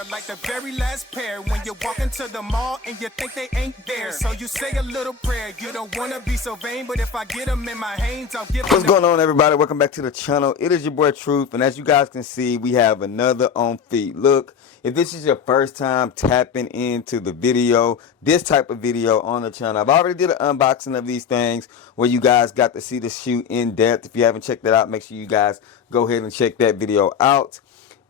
rare, like the very last pair. When you walk into the mall and you think they ain't there. So you say a little prayer. You don't want to be so vain, but if I get them in my hands, I'll give them. What's going on, everybody? Welcome back to the channel. It is your boy Truth, and as you guys can see, we have another on feet. Look, if this is your first time tapping into the video, this type of video on the channel, I've already did an unboxing of these things where you guys got to see the shoe in depth. If you haven't checked that out, make sure you guys go ahead and check that video out.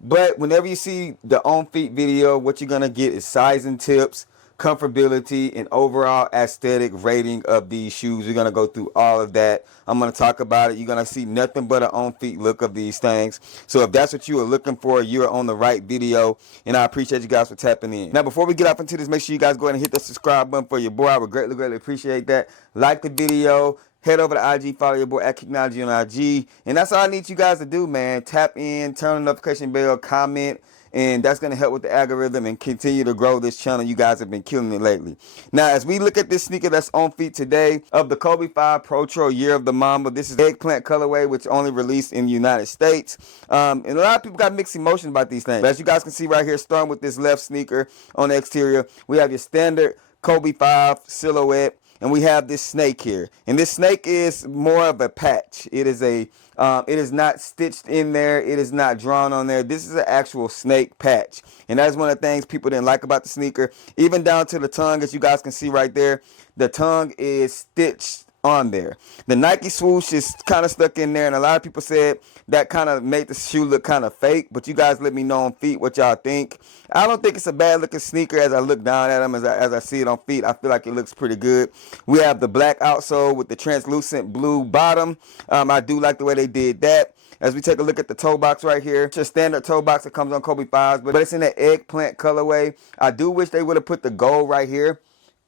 But whenever you see the on feet video, what you're gonna get is sizing tips, comfortability, and overall aesthetic rating of these shoes. We're gonna go through all of that. I'm gonna talk about it. You're gonna see nothing but an on feet look of these things. So if that's what you are looking for, you're on the right video, and I appreciate you guys for tapping in. Now, before we get off into this, make sure you guys go ahead and hit the subscribe button for your boy. I would greatly appreciate that. Like the video. Head over to IG, follow your boy at KICKnology on IG. And that's all I need you guys to do, man. Tap in, turn the notification bell, comment, and that's going to help with the algorithm and continue to grow this channel. You guys have been killing it lately. Now, as we look at this sneaker that's on feet today of the Kobe 5 Protro Year of the Mamba, this is Eggplant colorway, which only released in the United States. And a lot of people got mixed emotions about these things. But as you guys can see right here, starting with this left sneaker on the exterior, we have your standard Kobe 5 silhouette. And we have this snake here, and this snake is more of a patch. It is a, it is not stitched in there. It is not drawn on there. This is an actual snake patch, and that's one of the things people didn't like about the sneaker. Even down to the tongue, as you guys can see right there, the tongue is stitched on there. The Nike swoosh is kind of stuck in there, and a lot of people said that kind of made the shoe look kind of fake. But you guys let me know on feet what y'all think. I don't think it's a bad looking sneaker. As I look down at them, as I see it on feet, I feel like it looks pretty good. We have the black outsole with the translucent blue bottom. I do like the way they did that. As we take a look at the toe box right here, it's a standard toe box that comes on Kobe 5s, but it's in the eggplant colorway. I do wish they would have put the gold right here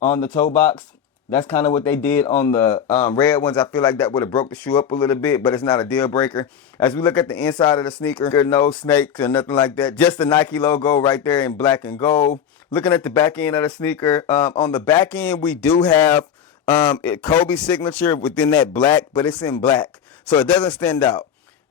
on the toe box. That's kind of what they did on the red ones. I feel like that would have broke the shoe up a little bit, but it's not a deal breaker. As we look at the inside of the sneaker, there are no snakes or nothing like that. Just the Nike logo right there in black and gold. Looking at the back end of the sneaker, on the back end, we do have Kobe signature within that black, but it's in black, so it doesn't stand out.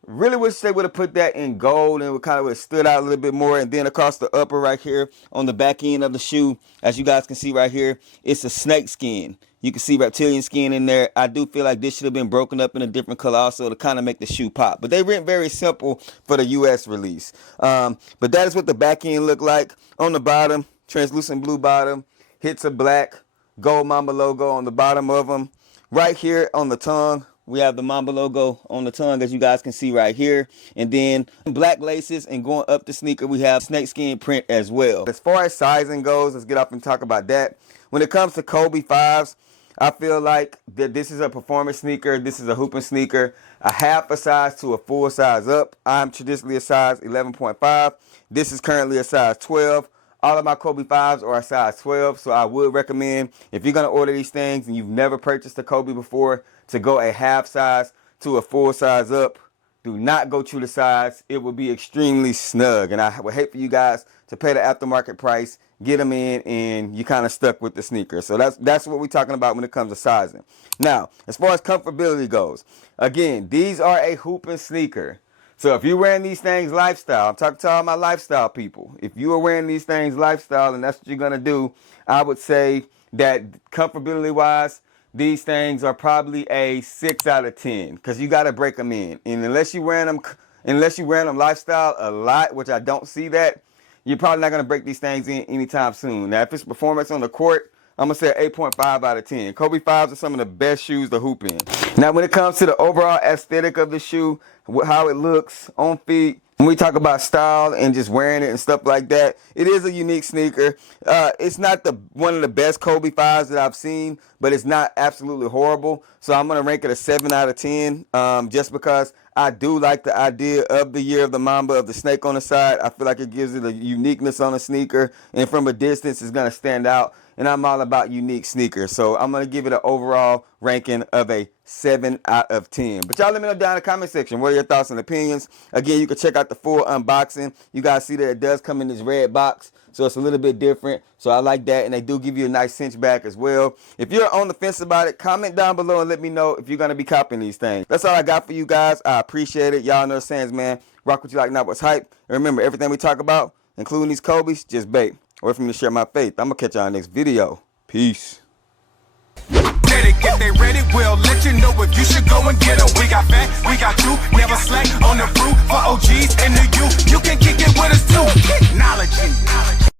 Really wish they would have put that in gold, and it kind of stood out a little bit more. And then across the upper right here on the back end of the shoe, as you guys can see right here, it's a snake skin. You can see reptilian skin in there. I do feel like this should have been broken up in a different color also to kind of make the shoe pop. But they went very simple for the US release. But that is what the back end looked like. On the bottom, translucent blue bottom, hits of black, gold Mamba logo on the bottom of them. Right here on the tongue, we have the Mamba logo on the tongue, as you guys can see right here. And then black laces, and going up the sneaker, we have snakeskin print as well. As far as sizing goes, let's get up and talk about that. When it comes to Kobe 5s, I feel like that this is a performance sneaker. This is a hooping sneaker. A half a size to a full size up. I'm traditionally a size 11.5. This is currently a size 12. All of my Kobe 5s are a size 12, so I would recommend, if you're going to order these things and you've never purchased a Kobe before, to go a half size to a full size up. Do not go true to size. It will be extremely snug, and I would hate for you guys to pay the aftermarket price, get them in, and you kind of stuck with the sneaker. So that's what we're talking about when it comes to sizing. Now, as far as comfortability goes, again, these are a hooping sneaker. So if you're wearing these things lifestyle, I'm talking to all my lifestyle people. If you are wearing these things lifestyle and that's what you're going to do, I would say that comfortability-wise, these things are probably a 6 out of 10 because you got to break them in. And unless you're wearing them lifestyle a lot, which I don't see that, you're probably not going to break these things in anytime soon. Now, if it's performance on the court, I'm going to say 8.5 out of 10. Kobe 5s are some of the best shoes to hoop in. Now, when it comes to the overall aesthetic of the shoe, how it looks on feet, when we talk about style and just wearing it and stuff like that, it is a unique sneaker. It's not one of the best Kobe 5s that I've seen, but it's not absolutely horrible. So I'm going to rank it a 7 out of 10 just because I do like the idea of the Year of the Mamba, of the snake on the side. I feel like it gives it a uniqueness on the sneaker, and from a distance it's going to stand out. And I'm all about unique sneakers, so I'm going to give it an overall ranking of a 7 out of 10. But y'all let me know down in the comment section, what are your thoughts and opinions? Again, you can check out the full unboxing. You guys see that it does come in this red box, so it's a little bit different. So I like that, and they do give you a nice cinch back as well. If you're on the fence about it, comment down below and let me know if you're going to be copying these things. That's all I got for you guys. I appreciate it. Y'all know the sayings, man. Rock what you like, not what's hype. And remember, everything we talk about, including these Kobe's, just bait. Wait for me to share my faith. I'm going to catch y'all next video. Peace. Ready, get they ready, we'll let you know if you should go and get them. We got fat, we got you, never slack on the fruit for OGs and the youth. You can kick it with us too. KICKnology.